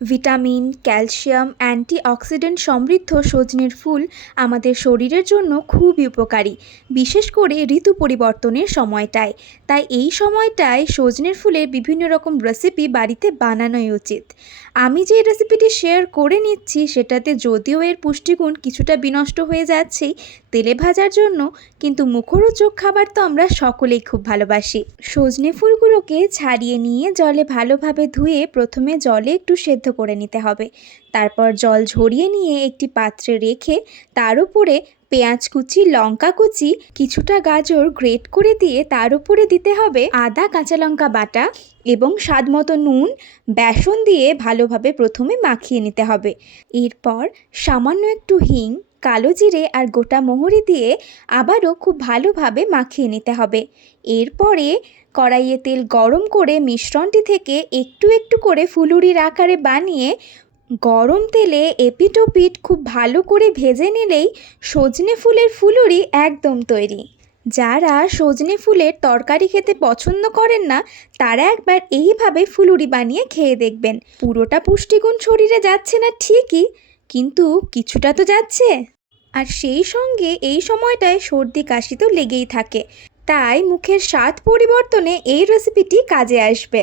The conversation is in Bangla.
ভিটামিন, ক্যালসিয়াম, অ্যান্টিঅক্সিডেন্ট সমৃদ্ধ সজনের ফুল আমাদের শরীরের জন্য খুবই উপকারী, বিশেষ করে ঋতু পরিবর্তনের সময়টায়। তাই এই সময়টায় সজনের ফুলের বিভিন্ন রকম রেসিপি বাড়িতে বানানোই উচিত। আমি যে রেসিপিটি শেয়ার করে নিচ্ছি, সেটাতে যদিও এর পুষ্টিগুণ কিছুটা বিনষ্ট হয়ে যাচ্ছেই তেলে ভাজার জন্য, কিন্তু মুখরোচক খাবার তো আমরা সকলেই খুব ভালোবাসি। সজনে ফুলগুলোকে ছাড়িয়ে নিয়ে জলে ভালোভাবে ধুয়ে প্রথমে জলে একটু সেদ্ধ করে নিতে হবে। তারপর জল ঝরিয়ে নিয়ে একটি পাত্রে রেখে তার উপরে পেঁয়াজ কুচি, লঙ্কা কুচি, কিছুটা গাজর গ্রেট করে দিয়ে তার উপরে দিতে হবে আদা, কাঁচা লঙ্কা বাটা এবং স্বাদ মতো নুন, বেসন দিয়ে ভালোভাবে প্রথমে মাখিয়ে নিতে হবে। এরপর সামান্য একটু হিং, কালো জিরে আর গোটা মোহরি দিয়ে আবারও খুব ভালোভাবে মাখিয়ে নিতে হবে। এরপরে কড়াইয়ে তেল গরম করে মিশ্রণটি থেকে একটু একটু করে ফুলুরির আকারে বানিয়ে গরম তেলে এপিট ওপিট খুব ভালো করে ভেজে নিলেই সজনে ফুলের ফুলুরি একদম তৈরি। যারা সজনে ফুলের তরকারি খেতে পছন্দ করেন না, তারা একবার এইভাবে ফুলুরি বানিয়ে খেয়ে দেখবেন। পুরোটা পুষ্টিগুণ শরীরে যাচ্ছে না ঠিকই, কিন্তু কিছুটা তো যাচ্ছে। আর সেই সঙ্গে এই সময়টায় সর্দি কাশি তো লেগেই থাকে। তাই মুখের স্বাদ পরিবর্তনে এই রেসিপিটি কাজে আসবে।